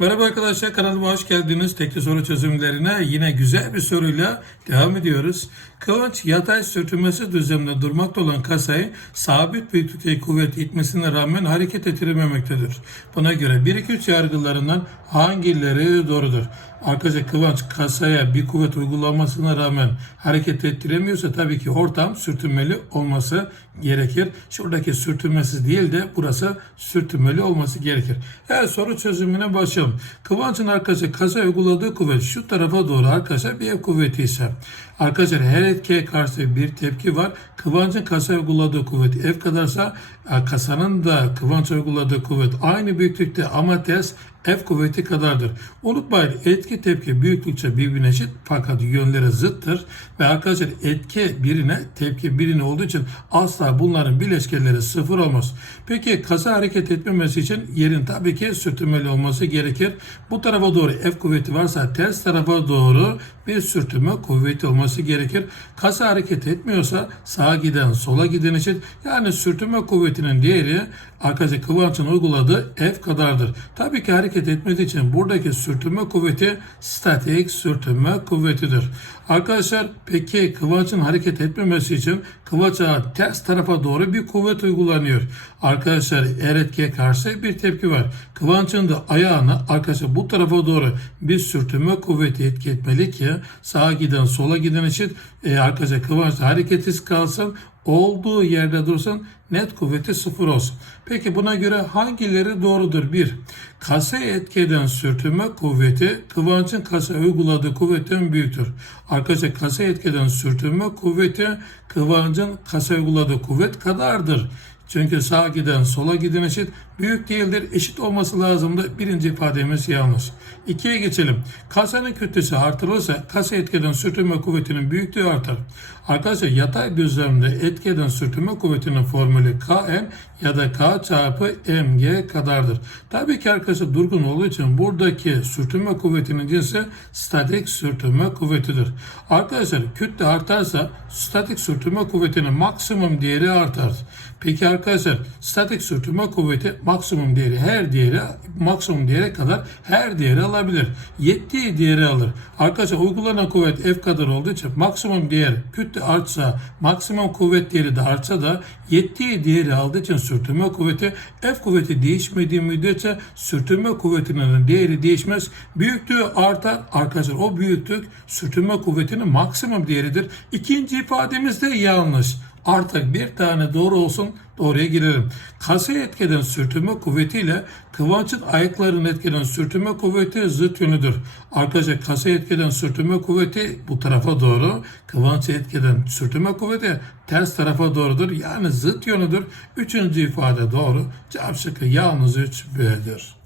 Merhaba arkadaşlar kanalıma hoş geldiniz. Tekli soru çözümlerine yine güzel bir soruyla devam ediyoruz. Kıvanç yatay sürtünmesi düzleminde durmakta olan kasayı sabit büyüklükte kuvvet itmesine rağmen hareket ettirememektedir. Buna göre 1-2-3 yargılarından hangileri doğrudur? Arkadaşlar Kıvanç kasaya bir kuvvet uygulamasına rağmen hareket ettiremiyorsa tabii ki ortam sürtünmeli olması gerekir. Şuradaki sürtünmesiz değil de burası sürtünmeli olması gerekir. Evet soru çözümüne başlayalım. Kıvanç'ın arkadaşlar kasa uyguladığı kuvvet şu tarafa doğru arkadaşlar bir kuvveti ise arkadaşlar her etkiye karşı bir tepki var. Kıvanç'ın kasa uyguladığı kuvvet F kadarsa e, kasanın da Kıvanç'a uyguladığı kuvvet aynı büyüklükte ama ters F kuvveti kadardır. Unutmayın etki tepki büyüklükçe birbirine eşit fakat yönleri zıttır ve arkadaşlar etki birine tepki birine olduğu için asla bunların bileşkeleri sıfır olmaz. Peki kasa hareket etmemesi için yerin tabii ki sürtünmeli olması gerekir. Bu tarafa doğru F kuvveti varsa ters tarafa doğru bir sürtünme kuvveti olması gerekir. Kasa hareket etmiyorsa sağa giden sola giden için yani sürtünme kuvvetinin değeri arkadaşlar Kıvanç'ın uyguladığı F kadardır. Tabii ki hareket etmediği için buradaki sürtünme kuvveti statik sürtünme kuvvetidir. Arkadaşlar peki Kıvanç'ın hareket etmemesi için Kıvanç'a ters tarafa doğru bir kuvvet uygulanıyor. Arkadaşlar er etkiye karşı bir tepki var. Kıvanç'ın da ayağına arkadaşlar bu tarafa doğru bir sürtünme kuvveti etki etmeli ki sağa giden sola giden için e, arkadaşlar Kıvanç hareketsiz kalsın olduğu yerde dursun net kuvveti sıfır olsun. Peki buna göre hangileri doğrudur? 1. Kasaya etki eden sürtünme kuvveti Kıvanç'ın kasa uyguladığı kuvvetten büyüktür. Arkadaşlar kasaya etki eden sürtünme kuvveti Kıvanç'ın kasa uyguladığı kuvvet kadardır. Çünkü sağa giden sola giden eşit büyük değildir. Eşit olması lazımdı. Birinci ifademiz yanlış. İkiye geçelim. Kasanın kütlesi artırılırsa kasa etkeden sürtünme kuvvetinin büyüklüğü artar. Arkadaşlar yatay düzlemde etkeden sürtünme kuvvetinin formülü Km ya da K çarpı mg kadardır. Tabii ki arkadaşlar durgun olduğu için buradaki sürtünme kuvvetinin cinsi statik sürtünme kuvvetidir. Arkadaşlar kütle artarsa statik sürtünme kuvvetinin maksimum değeri artar. Peki arkadaşlar statik sürtünme kuvveti maksimum değeri her değeri maksimum değere kadar her değeri alabilir. Yettiği değeri alır. Arkadaşlar uygulanan kuvvet F kadar olduğu için maksimum değer kütle artsa maksimum kuvvet değeri de artsa da yettiği değeri aldığı için sürtünme kuvveti F kuvveti değişmediği müddetçe sürtünme kuvvetinin değeri değişmez. Büyüklüğü artar. Arkadaşlar o büyüklük sürtünme kuvvetinin maksimum değeridir. İkinci ifademiz de yanlış. Artık bir tane doğru olsun doğruya girelim. Kasaya etkeden sürtünme kuvvetiyle Kıvanç'ın ayaklarının etkeden sürtünme kuvveti zıt yönüdür. Arkadaşlar kasaya etkeden sürtünme kuvveti bu tarafa doğru. Kıvanç'a etkeden sürtünme kuvveti ters tarafa doğrudur. Yani zıt yönüdür. Üçüncü ifade doğru. Cevap şıkkı yalnız 3 B'dir.